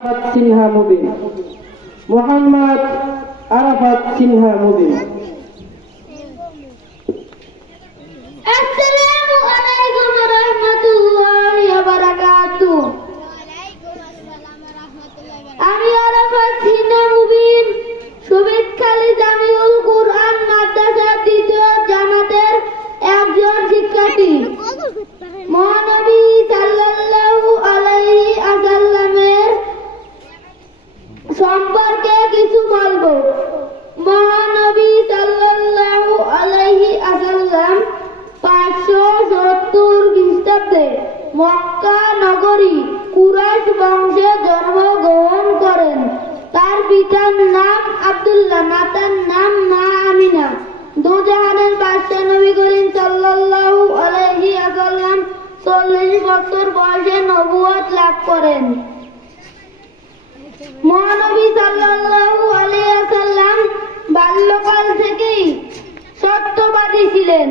সিনহা মুবিন, মোহাম্মদ আরাফাত সিনহা মুবিন। আসসালামু আলাইকুম ওয়া রাহমাতুল্লাহি ওয়া বারাকাতুহু। আমি আরাফাত সিনহা মুবিন সুবিদখালী জামিউল কুরআন মাদ্রাসার দ্বিতীয় জামাতের একজন শিক্ষার্থী। মহানবী সাল্লাল্লাহু আলাইহি ওয়াসাল্লামের সম্পর্কে কিছু বলবো। মহানবী সাল্লাল্লাহু আলাইহি ওয়াসাল্লাম 570 খ্রিস্টাব্দে মক্কা নগরী কুরাইশ বংশে জন্মগ্রহণ করেন। তার পিতার নাম আব্দুল্লাহ, মাতার নাম মা আমিনা। দুজাহানের বাদশা নবী করিম সাল্লাল্লাহু আলাইহি ওয়াসাল্লাম 40 বছর বয়সে নবুয়ত লাভ করেন। মহানবী সাল্লাল্লাহু আলাইহি ওয়াসাল্লাম বাল্যকাল থেকেই সত্যবাদী ছিলেন।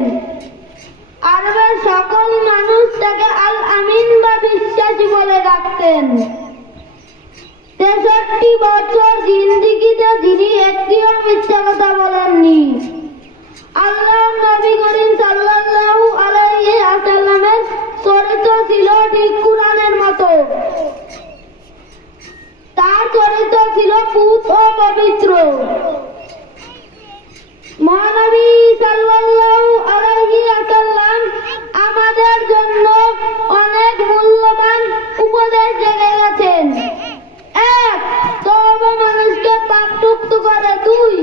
আরবের সকল মানুষ তাকে আল আমিন বা বিশ্বাসী বলে ডাকতেন। 63 বছর জিন্দেগিতে যিনি একটিও মিথ্যা কথা বলেননি। আল্লাহর নবী করিম সাল্লাল্লাহু আলাইহি ওয়াসাল্লামের চরিত্র ছিল ঠিক কুরআনের মতো। তার চরিত্র ছিল পুত ও পবিত্র। মহানবী সাল্লাল্লাহু আলাইহি ওয়াসাল্লাম আমাদের জন্য অনেক মূল্যবান উপদেশ রেখে গেছেন। 1. তওবা মানুষকে পাপমুক্ত করে। 2.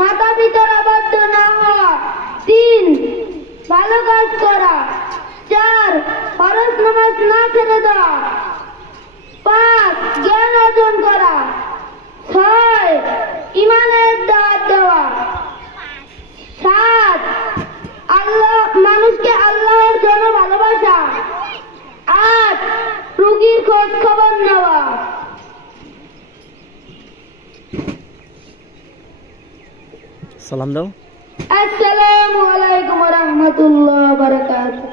মাতা পিতার অবাধ্য না হওয়া। 3. ভালো কাজ করা। 4. ফরজ নামাজ না ছেড়ে দেওয়া। 5. জ্ঞান অর্জন করা। 6. ঈমানের দাওয়াত দেওয়া। 7. মানুষকে আল্লাহর জন্য ভালোবাসা। 8. রোগীর খোঁজ খবর নেওয়া। সালাম দাও। আসসালামু আলাইকুম ওয়া রাহমাতুল্লাহি ওয়া বারাকাতুহু।